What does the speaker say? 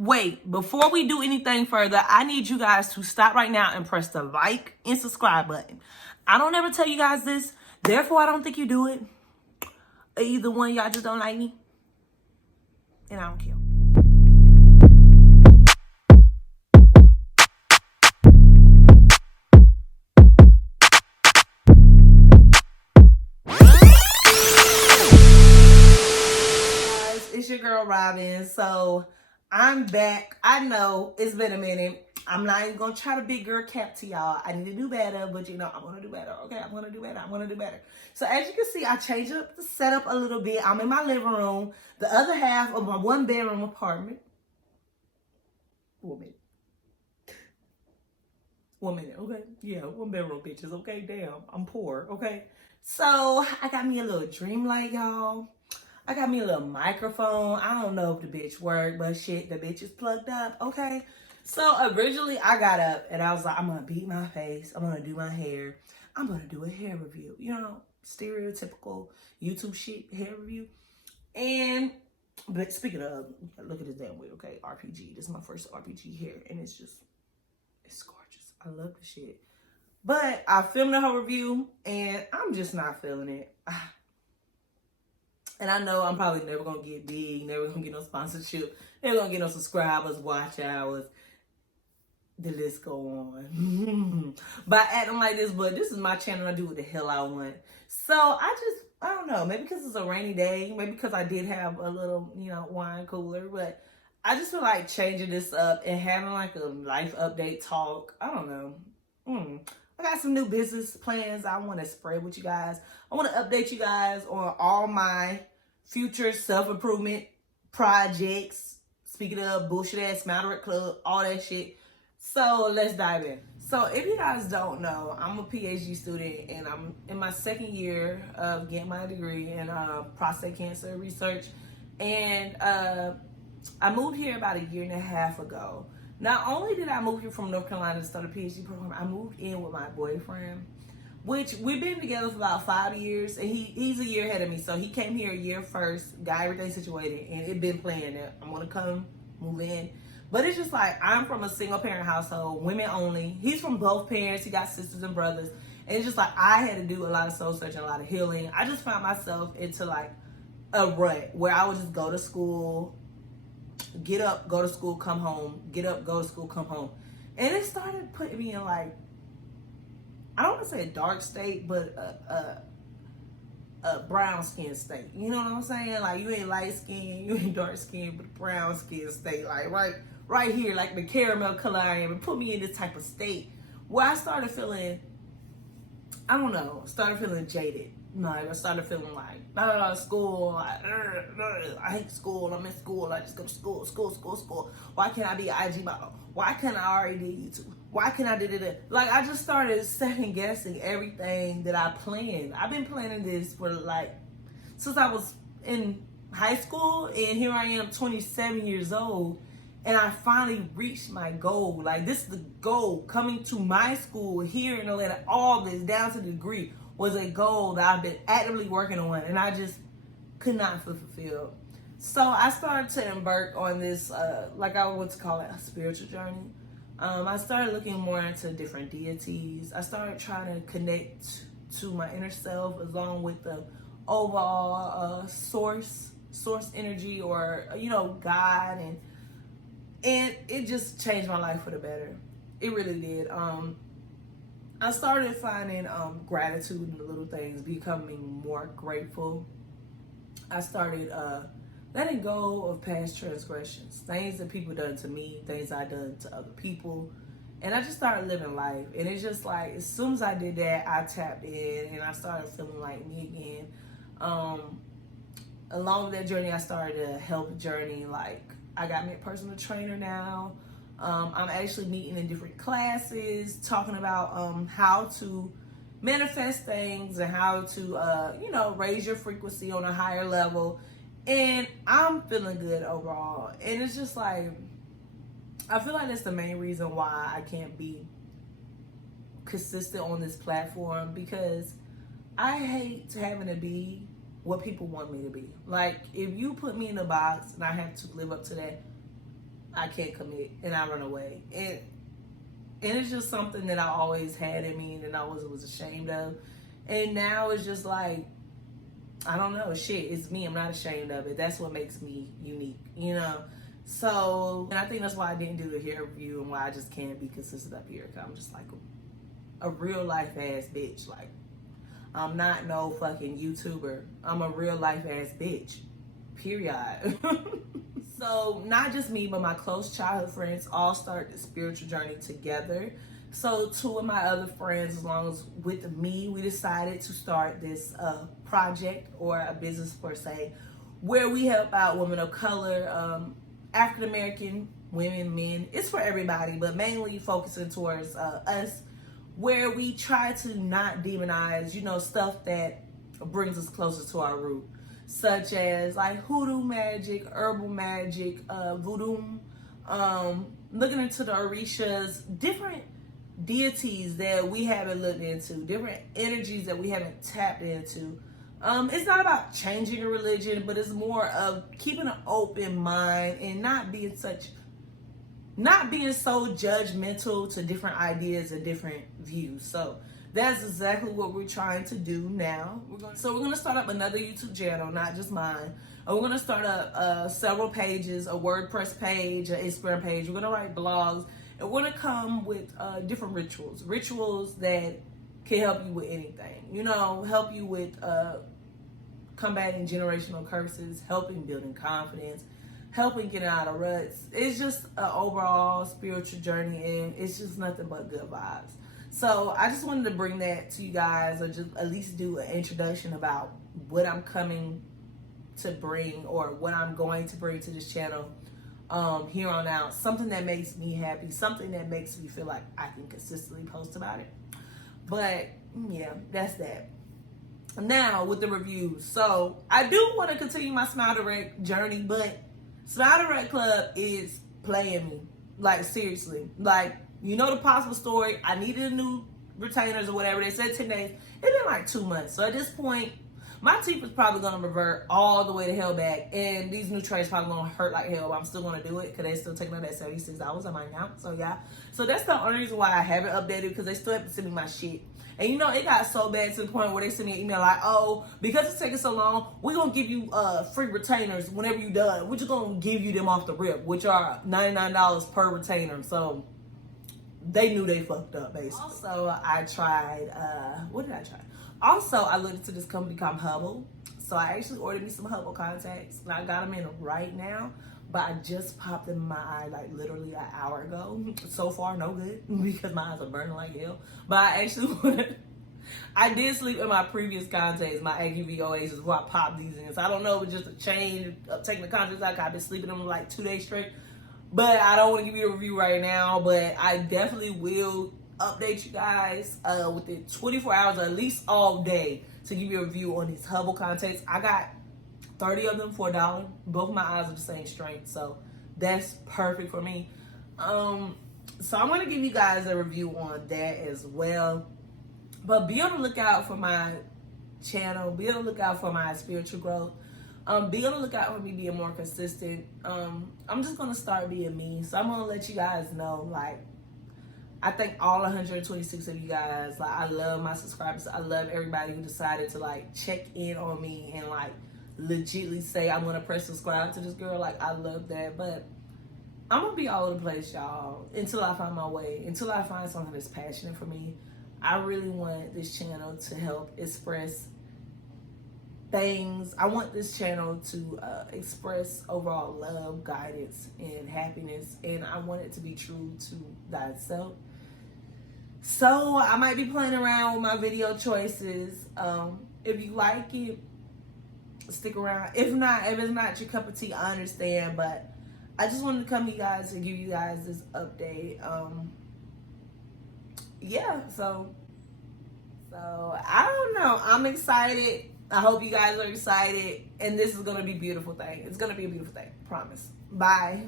wait, before we do anything further, I need you guys to stop right now and press the like and subscribe button. I don't ever tell you guys this, therefore I don't think you do it. Either one, y'all just don't like me, and I don't care. It's your girl Robin. So I'm back. I know it's been a minute. I'm not even gonna try to big girl cap to y'all. I need to do better, but you know, I'm gonna do better. Okay, I'm gonna do better. I'm gonna do better. So as you can see, I changed up the setup a little bit. I'm in my living room, the other half of my 1-bedroom apartment. 1 minute. 1 minute, okay? Yeah, 1-bedroom bitches, okay? Damn, I'm poor, okay? So I got me a little dream light, y'all. I got me a little microphone. I don't know if the bitch worked, but shit, the bitch is plugged up, okay? So originally I got up and I was like, I'm gonna beat my face. I'm gonna do my hair. I'm gonna do a hair review. You know, stereotypical YouTube shit, hair review. But speaking of, look at this damn wig, okay? RPG. This is my first RPG hair and it's gorgeous. I love the shit. But I filmed the whole review and I'm just not feeling it. And I know I'm probably never going to get big, never going to get no sponsorship, never going to get no subscribers, watch hours. The list go on. By acting like this, but this is my channel. I do what the hell I want. So I don't know. Maybe because it's a rainy day. Maybe because I did have a little, wine cooler. But I just feel like changing this up and having like a life update talk. I don't know. I got some new business plans I want to spread with you guys. I want to update you guys on all my future self-improvement projects. Speaking of bullshit ass Smatterick Club, all that shit. So let's dive in. So if you guys don't know, I'm a PhD student and I'm in my 2nd year of getting my degree in prostate cancer research. And I moved here about a year and a half ago. Not only did I move here from North Carolina to start a PhD program, I moved in with my boyfriend, which we've been together for about 5 years, and he's a year ahead of me. So he came here a year first, got everything situated, and it been playing that I'm gonna come move in. But it's just like, I'm from a single parent household, women only. He's from both parents, he got sisters and brothers. And it's just like, I had to do a lot of soul searching, a lot of healing. I just found myself into like a rut where I would just go to school, get up, go to school, come home, get up, go to school, come home. And it started putting me in like, I don't want to say a dark state, but a brown skin state. You know what I'm saying? Like, you ain't light skin, you ain't dark skin, but brown skin state. Like right here, like the caramel color I am. It put me in this type of state where I started feeling, I don't know, started feeling jaded. Like, I started feeling like, school, I hate school, I'm in school, I just go to school. Why can't I be an IG model? Why can't I already do YouTube? Why can't I do that? Like, I just started second guessing everything that I planned. I've been planning this for like, since I was in high school, and here I am 27 years old, and I finally reached my goal. Like, this is the goal. Coming to my school here in Atlanta, all this down to the degree, was a goal that I've been actively working on, and I just could not feel fulfilled. So I started to embark on this, like I would call it, a spiritual journey. I started looking more into different deities. I started trying to connect to my inner self along with the overall source energy, or God, and it just changed my life for the better. It really did. I started finding gratitude in the little things, becoming more grateful. I started letting go of past transgressions, things that people done to me, things I done to other people. And I just started living life. And it's just like, as soon as I did that, I tapped in and I started feeling like me again. Along with that journey, I started a health journey. Like, I got me a personal trainer now. I'm actually meeting in different classes, talking about how to manifest things and how to, raise your frequency on a higher level. And I'm feeling good overall. And it's just like, I feel like that's the main reason why I can't be consistent on this platform, because I hate having to be what people want me to be. Like, if you put me in a box and I have to live up to that, I can't commit and I run away. And it's just something that I always had in me and that I was ashamed of. And now it's just like, I don't know, shit, it's me. I'm not ashamed of it. That's what makes me unique, you know? So, and I think that's why I didn't do the hair review and why I just can't be consistent up here. Cause I'm just like a real life ass bitch. Like, I'm not no fucking YouTuber. I'm a real life ass bitch. Period. So, not just me, but my close childhood friends all started the spiritual journey together. So, two of my other friends, as long as with me, we decided to start this project or a business per se, where we help out women of color, African American women, men. It's for everybody, but mainly focusing towards us, where we try to not demonize, you know, stuff that brings us closer to our root, such as like hoodoo magic, herbal magic, voodoo, looking into the orishas, different deities that we haven't looked into, different energies that we haven't tapped into. It's not about changing a religion, but it's more of keeping an open mind and not being so judgmental to different ideas and different views. So that's exactly what we're trying to do now. We're gonna start up another YouTube channel, not just mine. And we're gonna start up several pages, a WordPress page, an Instagram page. We're gonna write blogs, and we're gonna come with different rituals that can help you with anything. You know, help you with combating generational curses, helping building confidence, helping get out of ruts. It's just an overall spiritual journey, and it's just nothing but good vibes. So I just wanted to bring that to you guys, or just at least do an introduction about what I'm coming to bring, or what I'm going to bring to this channel here on out. Something that makes me happy, something that makes me feel like I can consistently post about it. But yeah, that's that. Now with the reviews. So I do want to continue my Smile Direct journey, but Smile Direct Club is playing me. Like, seriously. Like, you know the possible story. I needed a new retainers or whatever. They said 10 days. It's been like 2 months. So at this point, my teeth is probably going to revert all the way to hell back. And these new trays probably going to hurt like hell. But I'm still going to do it because they still taking up that $76 on my account. So yeah. So that's the only reason why I haven't updated, because they still have to send me my shit. And you know, it got so bad to the point where they sent me an email like, oh, because it's taking so long, we're going to give you free retainers whenever you're done. We're just going to give you them off the rip, which are $99 per retainer. So they knew they fucked up, basically. Also, I tried, what did I try? Also, I looked into this company called Hubble. So I actually ordered me some Hubble contacts, and I got them in right now. But I just popped them in my eye like literally an hour ago. So far, no good, because my eyes are burning like hell. But I actually I did sleep in my previous contacts, my AQV Oasis, before I popped these in. So I don't know if it's just a change of taking the contacts out. I've been sleeping them like 2 days straight. But I don't want to give you a review right now. But I definitely will update you guys within 24 hours, or at least all day, to give you a review on these Hubble contacts. I got 30 of them for $1. Both of my eyes are the same strength, so that's perfect for me. So I'm gonna give you guys a review on that as well. But be on the lookout for my channel. Be on the lookout for my spiritual growth. Be on the lookout for me being more consistent. I'm just gonna start being me. So I'm gonna let you guys know, like, I thank all 126 of you guys. Like, I love my subscribers. I love everybody who decided to like check in on me and like legitly say, I'm gonna press subscribe to this girl. Like, I love that. But I'm gonna be all over the place, y'all, until I find my way, until I find something that's passionate for me. I really want this channel to help express things. I want this channel to express overall love, guidance, and happiness, and I want it to be true to thyself. So I might be playing around with my video choices. If you like it, stick around. If not, if it's not your cup of tea, I understand. But I just wanted to come to you guys and give you guys this update. Yeah, so I don't know. I'm excited. I hope you guys are excited. And this is gonna be a beautiful thing. It's gonna be a beautiful thing. Promise. Bye.